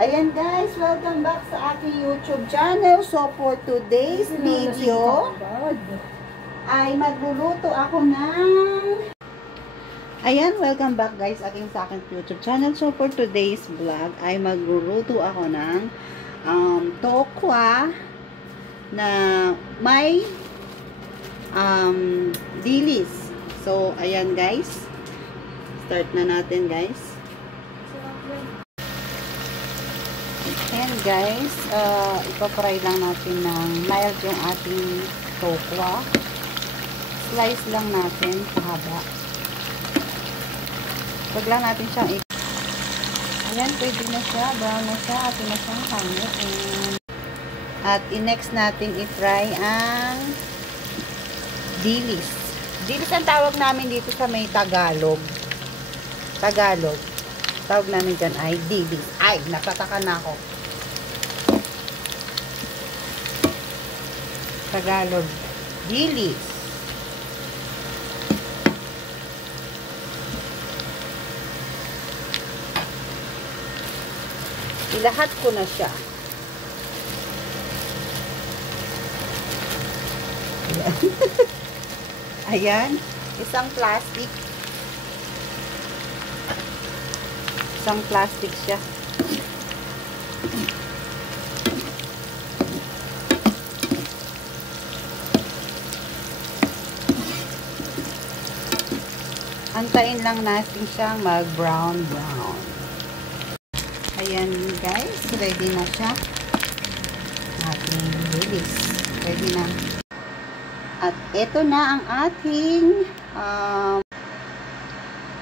Ayan guys, welcome back sa aking YouTube channel. So for today's video ay magluluto ako ng... Ayan, welcome back guys sa aking YouTube channel. So for today's vlog ay magluluto ako ng tokwa na may dilis. So ayan guys, start na natin guys. Ayan guys, ipapry lang natin ng mild yung ating tokwa. Slice lang natin pahaba. Huwag lang natin siyang ayan, pwede na siya, brown na siya, atin na siyang hangin. At i-next natin i-fry ang dilis. Dilis ang tawag namin dito sa may Tagalog. Tawag namin dyan ay dilis. Ay, napataka na ako. Tagalog, dilis. Ilahat ko na siya. Ayan, isang plastic siya. Antayin lang natin siyang mag-brown. Ayan guys, ready na siya. Ating dilis. Ready na. At ito na ang ating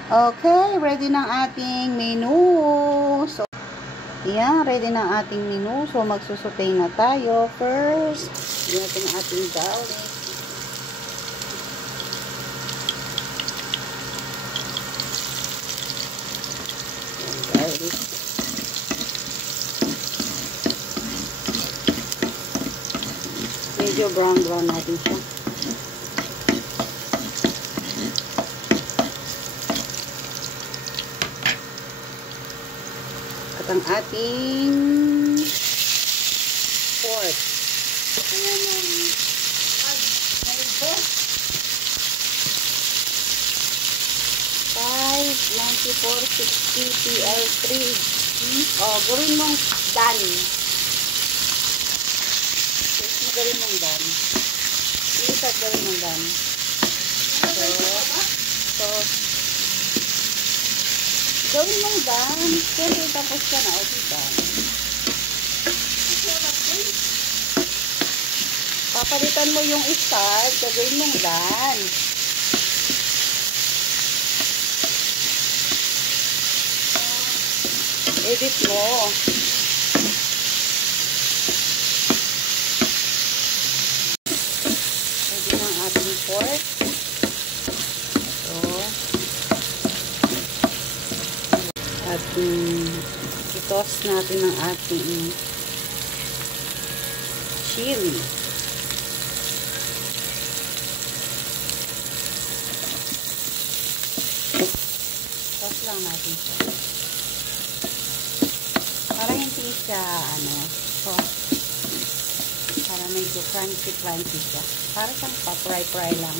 okay, ready na ang ating menu. So, ayan, ready na ang ating menu. So, magsusutay na tayo. First, lagyan natin ang ating garlic. Medyo brown natin siya. At ang ating pork. Ayan ang 59460 TL3. Gawin mong dani. Gawin mong dan. Isag gawin mong dan. So, gawin mong dan. Siyempre, tapos ka na. O, diba? Papalitan mo yung isag. Gawin mong dan. Edit mo. Pork. So, at i-toss natin ang ating chili. Toss lang natin siya. Para hindi siya, para medyo crunchy siya. Para siyang pa-fry lang.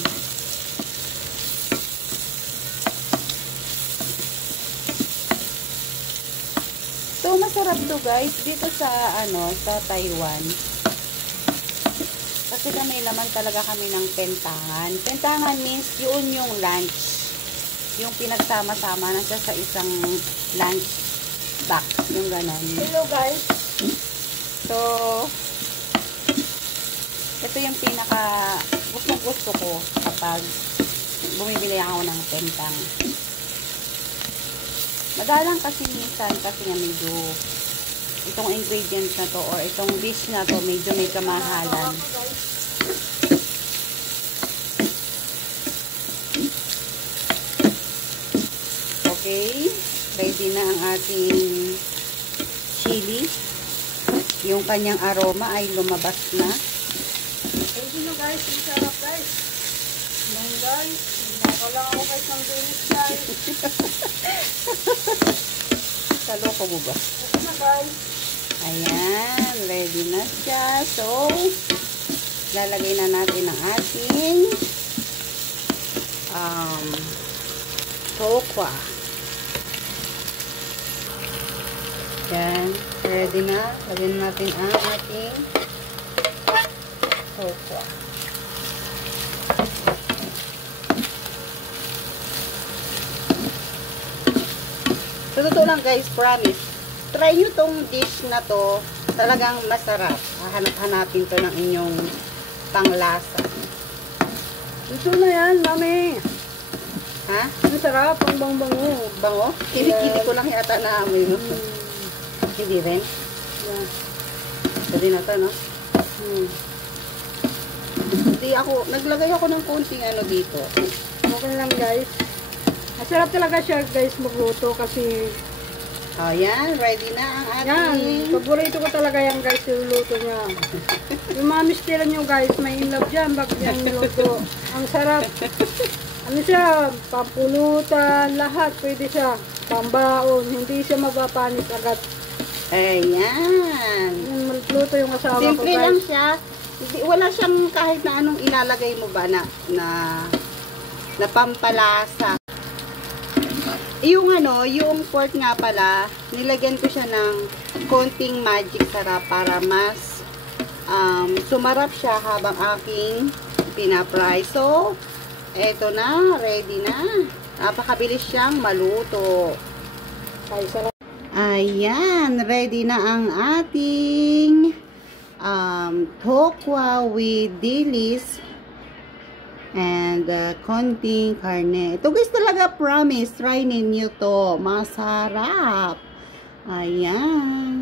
So, masarap to guys. Dito sa, sa Taiwan. Kasi may laman talaga kami ng pentangan. Pentangan means yun yung lunch. Yung pinagsama-sama na sa isang lunch box. Yung ganon. Hello guys. So, ito yung pinaka gusto ko kapag bumibili ako ng pentang. Madalang kasi minsan kasi nga medyo itong ingredients na to or itong dish na to medyo may kamahalan. Okay, ready na ang ating chili. Yung kanyang aroma ay lumabas na. Guys, ang sarap guys. Guys, nakakala ako guys ng dilis guys. Kaloko mo ba? Ito na guys. Ayan, ready na siya. So, lalagay na natin ang ating tokwa. Yan, ready na. Lagyan natin ang ating tokwa. So, totoo lang guys, promise. Try nyo tong dish na to. Talagang masarap. Hanap-hanapin to ng inyong panglasa. Ito na yan, mami. Ha? Ang sarap, ang bang-bango. Bango? Kinikili ko lang yata na amoy mo. Hindi rin? Yeah. Pwede na to, no? Hindi ako, naglagay ako ng konting ano dito. Okay lang guys. Masarap talaga siya guys magluto kasi Oh, yan. Ready na ang yan, ating... paborito ko talaga yan guys yung luto niya. Yung mga mistera nyo guys, may in love dyan bag yung luto. Ang sarap. Ano siya, pampulutan, lahat pwede siya. Pambaon, hindi siya mapapanis agad. Ayan. Yung magluto yung asawa ko Simple guys. lang siya. Wala siyang kahit na anong ilalagay mo ba na pampalasa. Yung ano, yung pork nga pala, nilagyan ko siya ng konting magic sarap para mas sumarap siya habang aking pinapry. So, eto na, ready na. Napakabilis siyang maluto. Ay, sarap. Ayan, ready na ang ating tokwa with dilis and konting karne. Ito guys talaga promise, try ninyo to. Masarap. Ayan.